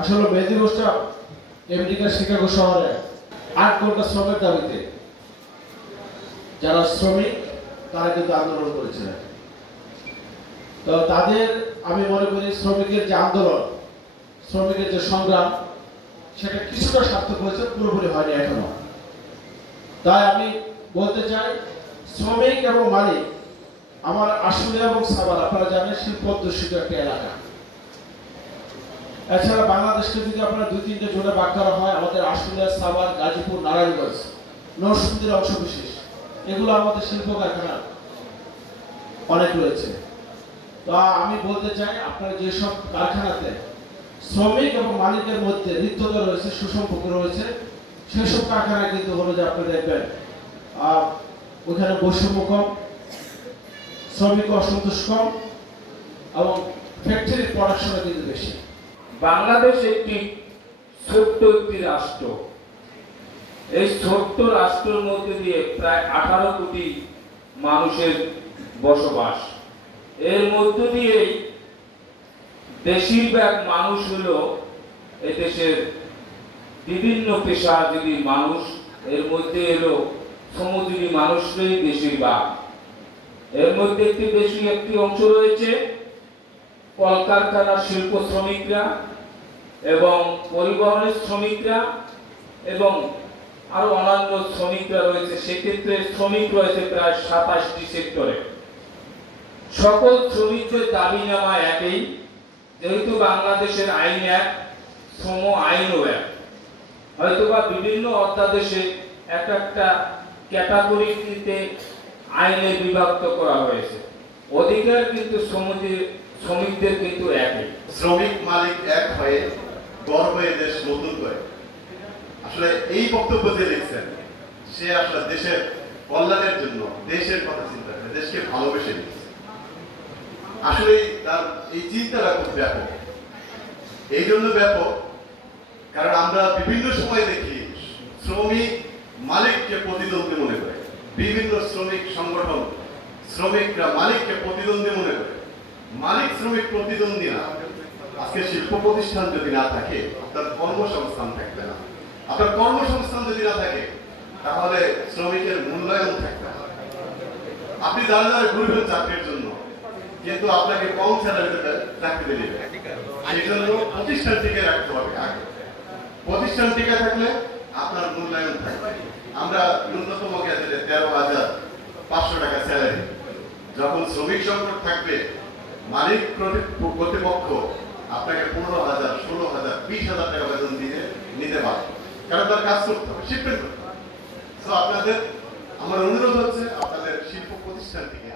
আসলে মেহেদী মোস্তাক আমেরিকার শিকাগো শহরে 8 ঘন্টা শ্রমের দাবিতে যারা শ্রমিক তারা কিন্তু আন্দোলন করেছিলেন। তো তাদের আমি মনে করি শ্রমিকের যে আন্দোলন, শ্রমিকের যে সংগ্রাম, সেটা কিছুটা সার্থক হয়েছে, পুরোপুরি হয়নি এখনো। তাই আমি বলতে চাই, শ্রমিক এবং মালিক আমার আশুলিয়া এবং সাভার, আপনারা জানেন শিল্প অধ্যুষিত একটা এলাকা। এছাড়া বাংলাদেশকে যদি আপনারা 2-3টে জোনে ভাগ করা হয়, আমাদের আশুলিয়া, সাভার, গাজীপুর, নারায়ণগঞ্জ, নরসিংদীর অংশ বিশেষ, এগুলো আমাদের শিল্প কারখানা অনেক রয়েছে। তো আমি বলতে চাই, আপনারা যেসব কারখানাতে শ্রমিক এবং মালিকের মধ্যে হৃদ্যতা রয়েছে, সুসম্পর্ক রয়েছে, সেসব কারখানায় কিন্তু হলো যে আপনি দেখবেন ওখানে বৈষম্য কম, শ্রমিক অসন্তোষ কম এবং ফ্যাক্টরির প্রোডাকশনও কিন্তু বেশি। বাংলাদেশ একটি ছোট্ট একটি রাষ্ট্র। এই ছোট্ট রাষ্ট্রের মধ্যে দিয়ে প্রায় 18 কোটি মানুষের বসবাস। এর মধ্য দিয়ে বেশিরভাগ মানুষ হলো এই দেশের বিভিন্ন পেশাজীবী মানুষ। এর মধ্যে এলো শ্রমজীবী মানুষরাই বেশিরভাগ। এর মধ্যে একটি অংশ রয়েছে কলকারখানার শিল্প শ্রমিকরা এবং পরিবহনের শ্রমিকরা এবং আরো অন্যান্য শ্রমিকরা রয়েছে। সেক্ষেত্রে শ্রমিক রয়েছে প্রায় 27টি সেক্টরে। সকল শ্রমিকদের দাবি নামা একই, যেহেতু বাংলাদেশের আইন এক, শ্রম আইনও এক। হয়তোবা বিভিন্ন অধ্যাদেশে একটা ক্যাটাগরিতে আইনে বিভক্ত করা হয়েছে, অধিকার কিন্তু শ্রমিকদের কিন্তু একই। শ্রমিক মালিক এক হয়ে গর্ব দেশ নতুন করে, আসলে এই বক্তব্য যে লিখছেন সে আসলে দেশের কল্যাণের জন্য দেশের কথা চিন্তা করে, দেশকে ভালোবেসে লিখছে। আসলে তার এই চিন্তাটা খুব ব্যাপক। এই জন্য ব্যাপক কারণ আমরা বিভিন্ন সময় দেখি শ্রমিক মালিককে প্রতিদ্বন্দ্বী মনে করে, বিভিন্ন শ্রমিক সংগঠন শ্রমিকরা মালিককে প্রতিদ্বন্দ্বী মনে করে। মালিক শ্রমিক প্রতিদ্বন্দ্বী না। আজকে শিল্প প্রতিষ্ঠান যদি না থাকে, আপনার কর্মসংস্থান থাকবে না। আপনার কর্মসংস্থান যদি না থাকে, তাহলে শ্রমিকের মূল্যায়ন থাকবে না। আপনি দাঁড়িয়ে দাঁড়িয়ে ঘুরবেন চাকরির জন্য, কিন্তু আপনাকে কম স্যালারিতে চাকরি দেবে। সেই জন্য প্রতিষ্ঠান টিকে রাখতে হবে আগে। প্রতিষ্ঠান টিকে থাকলে আপনার মূল্যায়ন থাকবে। আমরা ন্যূনতম গেজেটে 13,500 টাকা স্যালারি, যখন শ্রমিক সংকট থাকবে মালিক কর্তৃপক্ষ আপনাকে 15,000, 16,000, 20,000 টাকা বেতন দিয়ে নিতে পারে, কারণ তার কাজ করতে হবে, শিপমেন্ট করতে হবে। তো আপনাদের আমার অনুরোধ হচ্ছে আপনাদের শিল্প প্রতিষ্ঠান থেকে